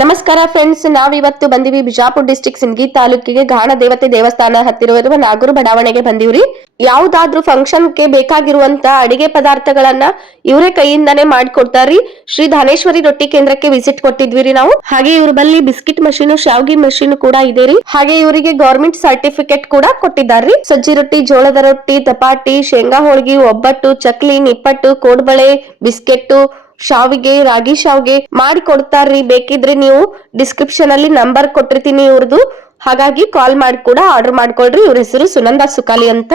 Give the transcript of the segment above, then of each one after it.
ನಮಸ್ಕಾರ ಫ್ರೆಂಡ್ಸ್ ನಾವಿವತ್ತು ಬಂದಿವಿ ಬಿಜಾಪುರ್ ಡಿಸ್ಟಿಕ್ ಸಿಂಗಿ ತಾಲೂಕಿಗೆ ಗಾಣ ದೇವತೆ ದೇವಸ್ಥಾನ ಹತ್ತಿರ ಇರುವ ನಾಗೂರು ಬಡಾವಣೆಗೆ ಬಂದಿವ್ರಿ. ಯಾವ್ದಾದ್ರು ಫಂಕ್ಷನ್ಗೆ ಬೇಕಾಗಿರುವಂತ ಅಡಿಗೆ ಪದಾರ್ಥಗಳನ್ನ ಇವರೇ ಕೈಯಿಂದಾನೇ ಮಾಡ್ಕೊಡ್ತಾರ್ರಿ. ಶ್ರೀ ಧಾನೇಶ್ವರಿ ರೊಟ್ಟಿ ಕೇಂದ್ರಕ್ಕೆ ವಿಸಿಟ್ ಕೊಟ್ಟಿದ್ವಿ ನಾವು. ಹಾಗೆ ಇವ್ರ ಬಲ್ಲಿ ಬಿಸ್ಕಿಟ್ ಮಷೀನ್ ಶಾವ್ಗಿ ಮಷೀನ್ ಕೂಡ ಇದೆ ರೀ. ಹಾಗೆ ಇವರಿಗೆ ಗೌರ್ಮೆಂಟ್ ಸರ್ಟಿಫಿಕೇಟ್ ಕೂಡ ಕೊಟ್ಟಿದ್ದಾರ್ರಿ. ಸಜ್ಜಿ ರೊಟ್ಟಿ, ಜೋಳದ ರೊಟ್ಟಿ ತಪಾಟಿ ಶೇಂಗಾ ಹೋಳಿಗೆ, ಒಬ್ಬಟ್ಟು, ಚಕ್ಲಿ, ನಿಪ್ಪಟ್ಟು, ಕೋಡ್ಬಳೆ ಬಿಸ್ಕೆಟ್ ಶಾವಿಗೆ ರಾಗಿ ಶಾವಿಗೆ ಮಾಡಿ ಕೊಡ್ತಾರ್ರಿ ಬೇಕಿದ್ರೆ ನೀವು ಡಿಸ್ಕ್ರಿಪ್ಷನ್ ಅಲ್ಲಿ ನಂಬರ್ ಕೊಟ್ಟಿರ್ತೀನಿ ಇವ್ರದ್ದು ಹಾಗಾಗಿ ಕಾಲ್ ಮಾಡಿ ಕೂಡ ಆರ್ಡರ್ ಮಾಡ್ಕೊಳ್ರಿ. ಇವ್ರ ಹೆಸರು ಸುನಂದಾ ಸುಖಾಲಿ ಅಂತ.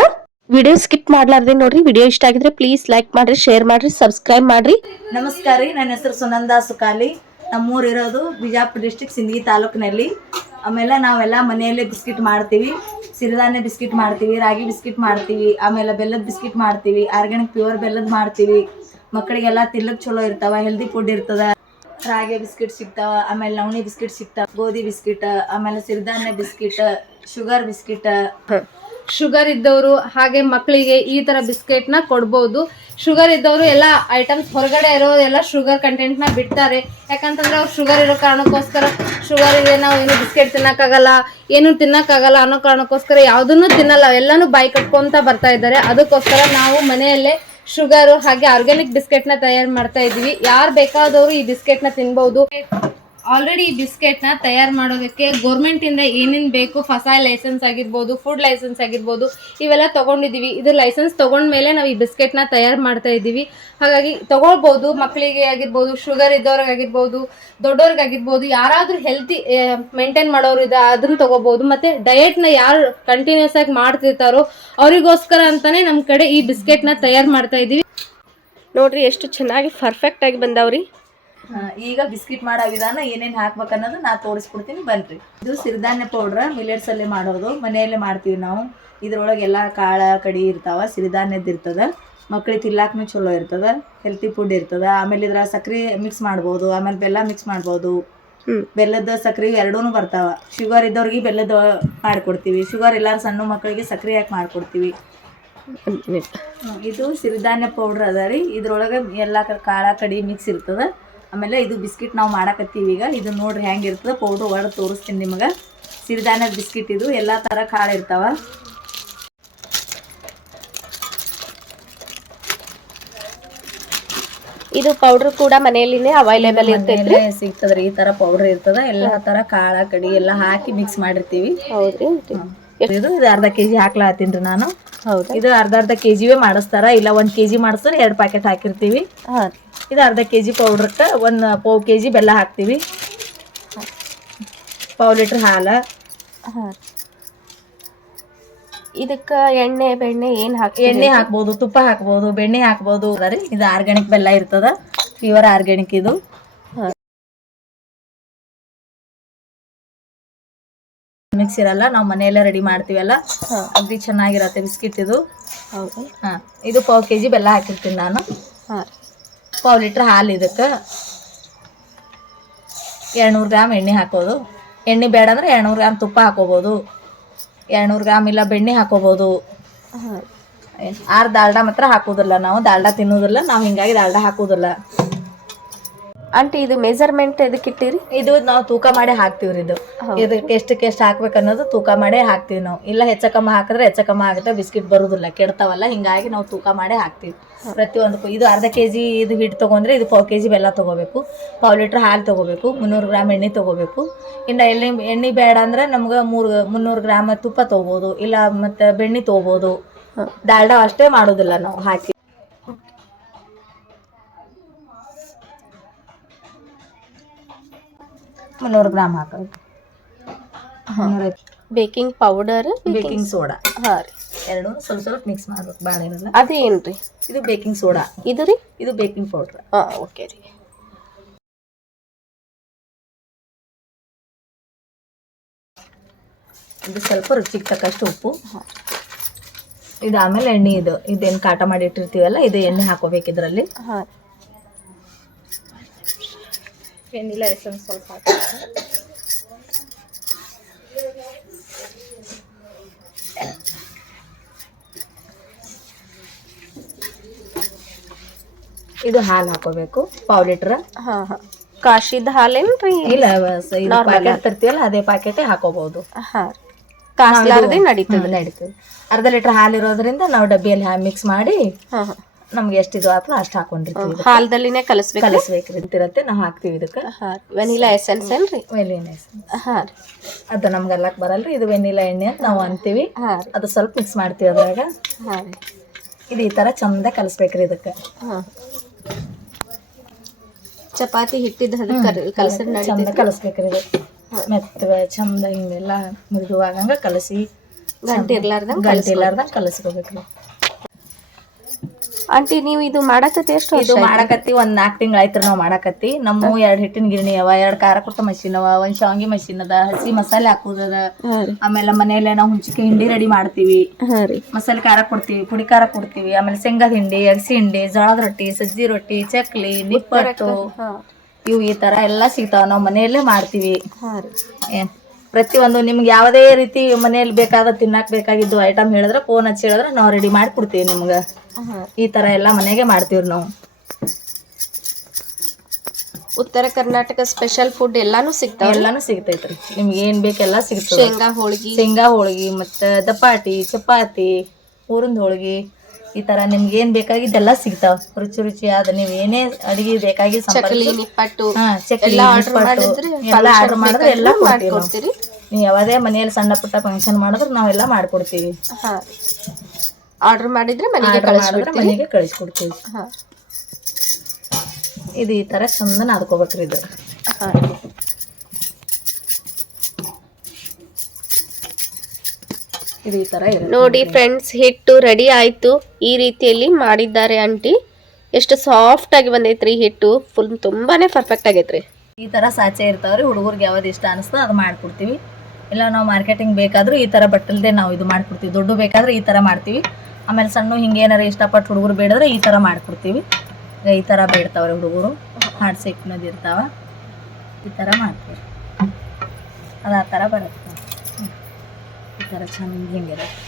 ವಿಡಿಯೋ ಸ್ಕಿಪ್ ಮಾಡ್ಲಾರ್ದೆ ನೋಡ್ರಿ. ವಿಡಿಯೋ ಇಷ್ಟ ಆಗಿದ್ರೆ ಪ್ಲೀಸ್ ಲೈಕ್ ಮಾಡ್ರಿ ಶೇರ್ ಮಾಡ್ರಿ ಸಬ್ಸ್ಕ್ರೈಬ್ ಮಾಡ್ರಿ. ನಮಸ್ಕಾರ ರೀ. ನನ್ನ ಹೆಸರು ಸುನಂದಾ ಸುಖಾಲಿ ನಮ್ಮೂರು ಇರೋದು ಬಿಜಾಪುರ ಡಿಸ್ಟಿಕ್ ಸಿಂದಗಿ ತಾಲೂಕಿನಲ್ಲಿ. ಆಮೇಲೆ ನಾವೆಲ್ಲ ಮನೆಯಲ್ಲೇ ಬಿಸ್ಕಿಟ್ ಮಾಡ್ತೀವಿ. ಸಿರಿಧಾನ್ಯ ಬಿಸ್ಕಿಟ್ ಮಾಡ್ತೀವಿ ರಾಗಿ ಬಿಸ್ಕಿಟ್ ಮಾಡ್ತೀವಿ ಆಮೇಲೆ ಬೆಲ್ಲದ ಬಿಸ್ಕಿಟ್ ಮಾಡ್ತೀವಿ ಆರ್ಗ್ಯಾನಿಕ್ ಪ್ಯೂರ್ ಬೆಲ್ಲದ ಮಾಡ್ತೀವಿ. ಮಕ್ಕಳಿಗೆಲ್ಲ ತಿನ್ಲಕ್ ಚಲೋ ಇರ್ತಾವ ಹೆಲ್ದಿ ಫುಡ್ ಇರ್ತದ. ರಾಗಿ ಬಿಸ್ಕಿಟ್ ಸಿಗ್ತಾವ, ಆಮೇಲೆ ನವಣಿ ಬಿಸ್ಕಿಟ್ ಸಿಗ್ತಾವ, ಗೋಧಿ ಬಿಸ್ಕಿಟ್, ಆಮೇಲೆ ಸಿರಿಧಾನ್ಯ ಬಿಸ್ಕಿಟ್, ಶುಗರ್ ಬಿಸ್ಕಿಟ್. ಶುಗರ್ ಇದ್ದವರು ಹಾಗೆ ಮಕ್ಕಳಿಗೆ ಈ ತರ ಬಿಸ್ಕೆಟ್ನ ಕೊಡ್ಬೋದು. ಶುಗರ್ ಇದ್ದವರು ಎಲ್ಲ ಐಟಮ್ಸ್ ಹೊರಗಡೆ ಇರೋ ಎಲ್ಲ ಶುಗರ್ ಕಂಟೆಂಟ್ನ ಬಿಡ್ತಾರೆ. ಯಾಕಂತಂದ್ರೆ ಅವ್ರು ಶುಗರ್ ಇರೋ ಕಾರಣಕ್ಕೋಸ್ಕರ ಶುಗರ್ ಇದೆ, ನಾವು ಏನು ಬಿಸ್ಕೆಟ್ ತಿನ್ನಕಾಗಲ್ಲ ಏನು ತಿನ್ನಕಾಗಲ್ಲ ಅನ್ನೋ ಕಾರಣಕ್ಕೋಸ್ಕರ ಯಾವ್ದನ್ನು ತಿನ್ನಲ್ಲ, ಎಲ್ಲಾನು ಬಾಯಿ ಕಟ್ಕೊಂತ ಬರ್ತಾ ಇದ್ದಾರೆ. ಅದಕ್ಕೋಸ್ಕರ ನಾವು ಮನೆಯಲ್ಲೇ ಶುಗರ್ ಹಾಗೆ ಆರ್ಗ್ಯಾನಿಕ್ ಬಿಸ್ಕೆಟ್ನ ತಯಾರು ಮಾಡ್ತಾ ಇದೀವಿ ಯಾರು ಬೇಕಾದವರು ಈ ಬಿಸ್ಕೆಟ್ನ ತಿನ್ಬಹುದು ಆಲ್ರೆಡಿ ಈ ಬಿಸ್ಕೆಟ್ನ ತಯಾರು ಮಾಡೋದಕ್ಕೆ ಗೌರ್ಮೆಂಟಿಂದ ಏನೇನ್ ಬೇಕು, ಫಸಾಯ್ ಲೈಸೆನ್ಸ್ ಆಗಿರ್ಬೋದು ಫುಡ್ ಲೈಸೆನ್ಸ್ ಆಗಿರ್ಬೋದು, ಇವೆಲ್ಲ ತಗೊಂಡಿದೀವಿ ಇದು ಲೈಸೆನ್ಸ್ ತಗೊಂಡ್ಮೇಲೆ ನಾವು ಈ ಬಿಸ್ಕೆಟ್ನ ತಯಾರು ಮಾಡ್ತಾ ಇದ್ದೀವಿ. ಹಾಗಾಗಿ ತಗೊಳ್ಬೋದು. ಮಕ್ಕಳಿಗೆ ಆಗಿರ್ಬೋದು ಶುಗರ್ ಇದ್ದವ್ರಿಗಾಗಿರ್ಬೋದು ದೊಡ್ಡವ್ರಿಗಾಗಿರ್ಬೋದು ಯಾರಾದರೂ ಹೆಲ್ತಿ ಮೇಂಟೈನ್ ಮಾಡೋರು ಇದೆ ಅದನ್ನ ತಗೋಬಹುದು ಮತ್ತೆ ಡಯಟ್ನ ಯಾರು ಕಂಟಿನ್ಯೂಸ್ ಆಗಿ ಮಾಡ್ತಿರ್ತಾರೋ ಅವರಿಗೋಸ್ಕರ ಅಂತಾನೆ ನಮ್ಮ ಕಡೆ ಈ ಬಿಸ್ಕೆಟ್ನ ತಯಾರು ಮಾಡ್ತಾ ಇದೀವಿ ನೋಡ್ರಿ, ಎಷ್ಟು ಚೆನ್ನಾಗಿ ಪರ್ಫೆಕ್ಟ್ ಆಗಿ ಬಂದಾವ್ರಿ. ಈಗ ಬಿಸ್ಕಿಟ್ ಮಾಡೋ ವಿಧಾನ ಏನೇನು ಹಾಕ್ಬೇಕು ಅನ್ನೋದು ನಾ ತೋರಿಸ್ಕೊಡ್ತೀನಿ ಬನ್ರಿ. ಇದು ಸಿರಿಧಾನ್ಯ ಪೌಡ್ರ್ ಮಿಲೆಟ್ಸ್ ಅಲ್ಲಿ ಮಾಡೋದು. ಮನೆಯಲ್ಲೇ ಮಾಡ್ತೀವಿ ನಾವು. ಇದ್ರೊಳಗೆ ಎಲ್ಲ ಕಾಳ ಕಡಿ ಇರ್ತಾವ ಸಿರಿಧಾನ್ಯದ ಇರ್ತದ. ಮಕ್ಳಿಗೆ ತಿರ್ಲಾಕ್ನು ಚಲೋ ಇರ್ತದ. ಹೆಲ್ತಿ ಫುಡ್ ಇರ್ತದ. ಆಮೇಲೆ ಇದ್ರ ಸಕ್ರೆ ಮಿಕ್ಸ್ ಮಾಡ್ಬೋದು. ಆಮೇಲೆ ಬೆಲ್ಲ ಮಿಕ್ಸ್ ಮಾಡ್ಬೋದು. ಬೆಲ್ಲದ ಸಕ್ರಿ ಎರಡೂ ಬರ್ತಾವ. ಶುಗರ್ ಇದ್ದವ್ರಿಗೆ ಬೆಲ್ಲದ ಮಾಡ್ಕೊಡ್ತೀವಿ. ಶುಗರ್ ಇಲ್ಲಾರ ಸಣ್ಣ ಮಕ್ಕಳಿಗೆ ಸಕ್ರೆ ಹಾಕಿ ಮಾಡ್ಕೊಡ್ತೀವಿ? ಇದು ಸಿರಿಧಾನ್ಯ ಪೌಡ್ರ್ ಅದ ರೀ. ಇದ್ರೊಳಗೆ ಎಲ್ಲ ಕಾಳ ಕಡಿ ಮಿಕ್ಸ್ ಇರ್ತದ. ಆಮೇಲೆ ಇದು ಬಿಸ್ಕಿಟ್ ನಾವು ಮಾಡಕತ್ತೀವಿ ಈಗ. ಇದು ನೋಡ್ರಿ ಹೆಂಗೆ ಇರ್ತದ ಪೌಡ್ರ್ ಒಳಗೆ ತೋರಿಸ್ತೀನಿ ನಿಮಗೆ. ಸಿರಿಧಾನ್ಯದ ಬಿಸ್ಕಿಟ್ ಇದು. ಎಲ್ಲ ಥರ ಕಾಳು ಇರ್ತಾವ. ಇದು ಪೌಡರ್ ಕೂಡ ಮನೆಯಲ್ಲಿನೇ ಅವೈಲೇಬಲ್ ಇರ್ತೈತೆ ಸಿಗ್ತದ್ರಿ. ಈ ತರ ಪೌಡರ್ ಇರ್ತದ. ಎಲ್ಲ ತರ ಕಾಳ ಕಡಿ ಎಲ್ಲ ಹಾಕಿ ಮಿಕ್ಸ್ ಮಾಡಿರ್ತೀವಿ. ಹೌದ್ರಿ. ಇದು ಇದು ಅರ್ಧ ಕೆಜಿ ಹಾಕ್ಲಾತೀನಿ ನಾನು. ಹೌದು ಇದು ಅರ್ಧ ಅರ್ಧ ಕೆಜಿವೇ ಮಾಡಿಸ್ತಾರ. ಇಲ್ಲ ಒಂದ್ ಕೆಜಿ ಜಿ ಎರಡ್ ಎರಡು ಪ್ಯಾಕೆಟ್ ಹಾಕಿರ್ತೀವಿ. ಹಾ. ಇದು ಅರ್ಧ ಕೆ ಜಿ ಪೌಡ್ರಕ್ಕೆ ಒಂದು ಪಾವು ಕೆ ಜಿ ಬೆಲ್ಲ ಹಾಕ್ತೀವಿ. ಪೌ ಲೀಟ್ರ್ ಹಾಲು. ಹಾ. ಇದಕ್ಕ ಎಣ್ಣೆ ಬೆಣ್ಣೆ ಏನ್ ಹಾಕಿ ಎಣ್ಣೆ ಹಾಕ್ಬೋದು ತುಪ್ಪ ಹಾಕ್ಬೋದು ಬೆಣ್ಣೆ ಹಾಕ್ಬೋದು. ಅದರಿ ಇದು ಆರ್ಗ್ಯಾನಿಕ್ ಬೆಲ್ಲ ಇರ್ತದ. ಪ್ಯೂರ್ ಆರ್ಗ್ಯಾನಿಕ್ ಇದು. ಮಿಕ್ಸ್ ಇರಲ್ಲ ನಾವು ಮನೆಯಲ್ಲೇ ರೆಡಿ ಮಾಡ್ತೀವಲ್ಲ? ಅಗ್ದಿ ಚೆನ್ನಾಗಿರತ್ತೆ ಬಿಸ್ಕಿಟ್ ಇದು. ಹೌದು. ಹಾಂ. ಇದು ಪಾವು ಕೆ ಜಿ ಬೆಲ್ಲ ಹಾಕಿರ್ತೀನಿ ನಾನು. ಹಾ. ಪಾವು ಲೀಟ್ರ್ ಹಾಲು ಇದಕ್ಕೆ. ಎರಡ್ನೂರು ಗ್ರಾಮ್ ಎಣ್ಣೆ ಹಾಕೋದು. ಎಣ್ಣೆ ಬೇಡ ಅಂದ್ರೆ ಎರಡ್ನೂರು ಗ್ರಾಮ್ ತುಪ್ಪ ಹಾಕೋಬೋದು. ಎರಡ್ನೂರು ಗ್ರಾಮ್ ಇಲ್ಲ ಬೆಣ್ಣೆ ಹಾಕೋಬೋದು. ಆರು ದಾಲ್ಡಾ ಮಾತ್ರ ಹಾಕೋದಿಲ್ಲ ನಾವು. ದಾಲ್ಡಾ ತಿನ್ನೋದಿಲ್ಲ. ನಾವು ಹಿಂಗಾಗಿ ದಾಲ್ಡಾ ಹಾಕೋದಿಲ್ಲ. ಆಂಟಿ ಇದು ಮೆಜರ್ಮೆಂಟ್ ಎದಕ್ಕೆ ಇಟ್ಟಿರಿ? ಇದು ನಾವು ತೂಕ ಮಾಡಿ ಹಾಕ್ತಿವ್ರಿ ಇದು. ಇದಕ್ಕೆ ಎಷ್ಟಕ್ಕೆ ಎಷ್ಟು ಹಾಕ್ಬೇಕು ಅನ್ನೋದು ತೂಕ ಮಾಡೇ ಹಾಕ್ತಿವಿ ನಾವು. ಇಲ್ಲ ಹೆಚ್ಚ ಕಮ್ಮಿ ಹಾಕಿದ್ರೆ ಹೆಚ್ಚ ಕಮ್ಮಿ ಆಗುತ್ತೆ ಬಿಸ್ಕಿಟ್ ಬರುದಿಲ್ಲ ಕೆಡ್ತಾವಲ್ಲ ಹಿಂಗಾಗಿ ನಾವು ತೂಕ ಮಾಡೇ ಹಾಕ್ತಿವಿ. ಪ್ರತಿಯೊಂದಕ್ಕೂ ಇದು ಅರ್ಧ ಕೆ ಜಿ ಇದು ಹಿಟ್ಟು ತೊಗೊಂಡ್ರೆ ಇದು ಪಾವು ಕೆ ಜಿ ಬೆಲ್ಲ ತೊಗೋಬೇಕು. ಪಾವು ಲೀಟ್ರ್ ಹಾಲು ತೊಗೋಬೇಕು ಮುನ್ನೂರು ಗ್ರಾಮ್ ಎಣ್ಣೆ ತೊಗೋಬೇಕು. ಇನ್ನು ಎಣ್ಣೆ ಎಣ್ಣೆ ಬೇಡ ಅಂದ್ರೆ ನಮ್ಗೆ ಮೂರು ಮುನ್ನೂರು ಗ್ರಾಮ್ ತುಪ್ಪ ತೊಗೋಬೋದು ಇಲ್ಲ ಮತ್ತು ಬೆಣ್ಣೆ ತೊಗೋಬೋದು. ಡಾಲ್ಡಾ ಅಷ್ಟೇ ಮಾಡೋದಿಲ್ಲ ನಾವು ಹಾಕಿ. ಮುನ್ನೂರು ಗ್ರಾಮ್ ಹಾಕೋದು. Baking powder baking soda. ಹಾ ರೀ. ಎರಡು ಸ್ವಲ್ಪ ಸ್ವಲ್ಪ ಮಿಕ್ಸ್ ಮಾಡ್ಬೇಕು ಭಾಳ ಇರಲ್ಲ ಅದೇನ್ರಿ? ಇದು ಬೇಕಿಂಗ್ ಸೋಡಾ. ಇದು ರೀ? ಇದು ಬೇಕಿಂಗ್ ಪೌಡರ್ ಹಾ ಓಕೆ ರೀ. ಇದು ಸ್ವಲ್ಪ ರುಚಿಗೆ ತಕ್ಕಷ್ಟು ಉಪ್ಪು. ಇದು ಆಮೇಲೆ ಎಣ್ಣೆ ಇದು. ಇದೇನು ಕಾಟ ಮಾಡಿ ಇಟ್ಟಿರ್ತೀವಲ್ಲ ಇದು ಎಣ್ಣೆ ಹಾಕೋಬೇಕು ಇದರಲ್ಲಿ. ಹಾ. ವೆನಿಲಾ ಎಸೆನ್ಸ್ ಸ್ವಲ್ಪ ಹಾಕಿ. ಇದು ಹಾಲು ಹಾಕೋಬೇಕು ಪಾವ್ ಲೀಟರ್. ಹಾ ಹಾ. ಕಾಶಿದ ಹಾಲೇನ್ರಿ? ಇಲ್ಲ ಸ- ಇದು ಪ್ಯಾಕೆಟ್ ತರ್ತೀವಲ್ಲ ಅದೇ ಪ್ಯಾಕೆಟೇ ಹಾಕೋಬಹುದು ಹಾ. ಕಾಸ್ಲಾರ್ದೆ ನಡೀತದೆ. ನಡೀತದೆ. ಅರ್ಧ ಲೀಟರ್ ಹಾಲು ಇರೋದ್ರಿಂದ ನಾವು ಡಬ್ಬಿಯಲ್ಲಿ ಮಿಕ್ಸ್ ಮಾಡಿ ಹಾ ಹಾ. ನಮ್ಗೆ ಎಷ್ಟು ಇದು ಆತದ ಅಷ್ಟು ಹಾಕೊಂಡಿರ್ತೀವಿ ಹಾಲ್ದಲ್ಲಿನೇ ಕಲಸ್ಬೇಕು? ಕಲಿಸ್ಬೇಕ್ರಿ ಅಂತಿರತ್ತೆ ನಾವು ಹಾಕ್ತಿವಿ ಇದಕ್ಕೆ. ವೆನಿಲಾ ಎಸೆನ್ಸ್ ಅಲ್ರಿ? ವೆನಿಲಾ ಹಾ ಹಾಂ ಅದು ನಮ್ಗೆ ಅಲ್ಲಕ್ ಬರಲ್ರಿ. ಇದು ವೆನಿಲಾ ಎಣ್ಣೆ ಅಂತ ನಾವು ಅಂತೀವಿ. ಹಾ ಅದು ಸ್ವಲ್ಪ ಮಿಕ್ಸ್ ಮಾಡ್ತೀವಿ ಅದ್ರಾಗ. ಹಾಂ ಇದು ಈ ತರ ಚಂದ ಕಲಿಸ್ಬೇಕ್ರಿ ಇದಕ್ಕೆ. ಹಾ. ಚಪಾತಿ ಹಿಟ್ಟಿದ್ದು ಅದಕ್ಕೆ ಕಲಸಿದ ಚಂದ ಚಂದ ರೀ. ಇದು ಮೆತ್ತವೆ ಚಂದ ಹಿಂಗೆಲ್ಲ ಮೃದುವಾಗಂಗ ಕಲಸಿ. ಗಂಟೆ ಇರ್ಲಾರ್ದಂಗ ಗಂಟೆ ಇಲ್ಲಾರ್ದಂಗ ಕಲಿಸ್ಕೋಬೇಕ್ರಿ ಆಂಟಿ ನೀವು ಇದು ಮಾಡಕತ್ತಿ ಎಷ್ಟು ಇದು ಮಾಡಕತ್ತಿ ಒಂದ್ ನಾಲ್ಕು ತಿಂಗಳ ಆಯ್ತ್ರಿ ನಾವು ಮಾಡಕತ್ತಿ. ನಮ್ಮ ಎರಡ್ ಹಿಟ್ಟಿನ ಗಿರಣಿ ಅವ ಎರಡ್ ಖಾರ ಕೊಟ್ಟ ಮಷಿನ್ ಅವ ಒಂದ್ ಶಾವಂಗಿ ಮಷಿನ್ ಅದ ಹಸಿ ಮಸಾಲೆ ಹಾಕುದದ. ಆಮೇಲೆ ಮನೆಯಲ್ಲೇ ನಾವು ಹುಂಚಿಕೆ ಹಿಂಡಿ ರೆಡಿ ಮಾಡ್ತೀವಿ. ಮಸಾಲೆ ಖಾರ ಕೊಡ್ತೀವಿ ಪುಡಿ ಖಾರ ಕೊಡ್ತೀವಿ ಆಮೇಲೆ ಶೇಂಗಾದ ಹಿಂಡಿ ಅಗಸಿ ಹಿಂಡಿ ಜೋಳದ ರೊಟ್ಟಿ ಸಜ್ಜಿ ರೊಟ್ಟಿ ಚಕ್ಲಿ ನಿಪ್ಪಟ್ಟು ಇವು ಈ ತರ ಎಲ್ಲಾ ಸಿಗ್ತಾವ ನಾವು ಮನೆಯಲ್ಲೇ ಮಾಡ್ತೀವಿ. ಏನ್ ಪ್ರತಿಯೊಂದು ನಿಮ್ಗೆ ಯಾವುದೇ ರೀತಿ ಮನೆಯಲ್ಲಿ ಬೇಕಾದ ತಿನ್ನಕ್ ಬೇಕಾಗಿದ್ದು ಐಟಮ್ ಹೇಳಿದ್ರೆ ಫೋನ್ ಹಚ್ಚಿ ಹೇಳಿದ್ರೆ ನಾವು ರೆಡಿ ಮಾಡಿ ಕೊಡ್ತೀವಿ ನಿಮ್ಗೆ. ಈ ತರ ಎಲ್ಲ ಮನೆಗೆ ಮಾಡ್ತೀವಿ ನಾವು. ಉತ್ತರ ಕರ್ನಾಟಕ ಸ್ಪೆಷಲ್ ಫುಡ್ ಎಲ್ಲಾನು ಸಿಗ್ತಾವ ಎಲ್ಲಾನು ಸಿಗ್ತೈತ್ರಿ. ನಿಮ್ಗೆ ಏನ್ ಬೇಕೆಲ್ಲ ಸಿಗ್ತದೆ. ಶೇಂಗಾ ಹೋಳಿಗೆ. ಶೇಂಗಾ ಹೋಳ್ಗಿ ಮತ್ತೆ ದಪಾಟಿ ಚಪಾತಿ ಊರಿಂದ ಹೋಳ್ಗಿ ಈ ತರ ನಿಮ್ಗೆ ಏನ್ ಬೇಕಾಗಿದ್ದೆಲ್ಲ ಸಿಗ್ತಾವ. ರುಚಿ ರುಚಿ ಆದ ನೀವ್ ಏನೇ ಅಡಿಗೆ ಬೇಕಾಗಿ ಚಕ್ಲಿ ನಿಪ್ಪಟ್ಟು ಎಲ್ಲ ಆರ್ಡರ್ ಮಾಡಿದ್ರೆ ಎಲ್ಲ ಆರ್ಡರ್ ಮಾಡಿದ್ರೆ ಎಲ್ಲ ಮಾಡ್ಕೊಡ್ತೀರಿ. ನೀವು ಯಾವುದೇ ಮನೆಯಲ್ಲಿ ಸಣ್ಣ ಪುಟ್ಟ ಫಂಕ್ಷನ್ ಮಾಡಿದ್ರೆ ನಾವೆಲ್ಲ ಮಾಡ್ಕೊಡ್ತೀವಿ. ಆರ್ಡರ್ ಮಾಡಿದ್ರೆ ಮನೆಗೆ ಮನೆಗೆ ಕಳಿಸ್ಕೊಡ್ತೀವಿ ಹಾ. ಇದು ಈ ತರ ಚಂದ ನಾದ್ಕೋಬೇಕ್ರಿ ಇದು. ಹಾ. ಇದು ಈ ನೋಡಿ ಫ್ರೆಂಡ್ಸ್ ಹಿಟ್ಟು ರೆಡಿ ಆಯ್ತು. ಈ ರೀತಿಯಲ್ಲಿ ಮಾಡಿದ್ದಾರೆ ಆಂಟಿ. ಎಷ್ಟು ಸಾಫ್ಟ್ ಆಗಿ ಬಂದೈತ್ರಿ ಹಿಟ್ಟು. ಫುಲ್ ತುಂಬಾನೇ ಪರ್ಫೆಕ್ಟ್ ಆಗೈತ್ರಿ. ಈ ತರ ಸಾಚೆ ಇರ್ತಾವ್ರಿ. ಹುಡುಗರಿಗೆ ಯಾವ್ದು ಇಷ್ಟ ಅನಿಸ್ತೋ ಅದು ಮಾಡ್ಕೊಡ್ತೀವಿ. ಇಲ್ಲ ನಾವು ಮಾರ್ಕೆಟಿಂಗ್ ಬೇಕಾದ್ರೂ ಈ ತರ ಬಟ್ಟಲ್ದೆ ನಾವು ಇದು ಮಾಡ್ಕೊಡ್ತೀವಿ. ದುಡ್ಡು ಬೇಕಾದ್ರೆ ಈ ತರ ಮಾಡ್ತೀವಿ. ಆಮೇಲೆ ಸಣ್ಣ ಹಿಂಗೆ ಏನಾರ ಇಷ್ಟಪಟ್ಟು ಹುಡುಗರು ಬೇಡಿದ್ರೆ ಈ ತರ ಮಾಡ್ಕೊಡ್ತೀವಿ. ಈ ತರ ಬೇಡ್ತಾವ್ರಿ ಹುಡುಗರು. ಹಾಡ್ ಸಿಕ್ನೋದು ಇರ್ತಾವ. ಈ ತರ ಮಾಡ್ತೀವಿ. ಅದು ಆ ಥರ ಬರುತ್ತೆ. ಈ ಥರ ಚಂದ ಹಿಂಗಿರುತ್ತೆ.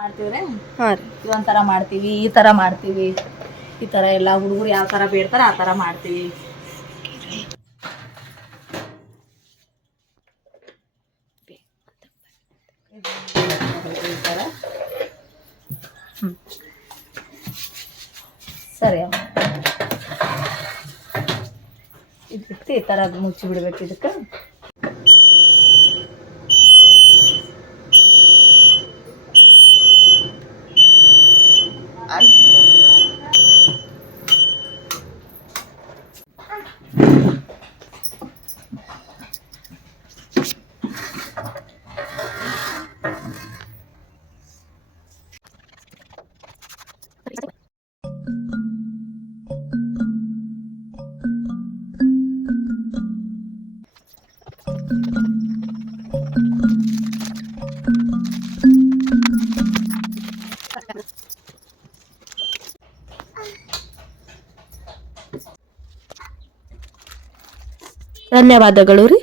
ಮಾಡ್ತೀವ್ರಿ? ಹಾಂ ರೀ. ಇದೊಂಥರ ಮಾಡ್ತೀವಿ ಈ ಥರ ಮಾಡ್ತೀವಿ. ಈ ಥರ ಎಲ್ಲ ಹುಡುಗರು ಯಾವ ಥರ ಬೇಡ್ತಾರೆ ಆ ಥರ ಮಾಡ್ತೀವಿ. ಇದಿಟ್ಟು ಈ ಥರ ಮುಚ್ಚಿ ಬಿಡ್ಬೇಕು ಇದಕ್ಕೆ ಧನ್ಯವಾದಗಳು ರೀ.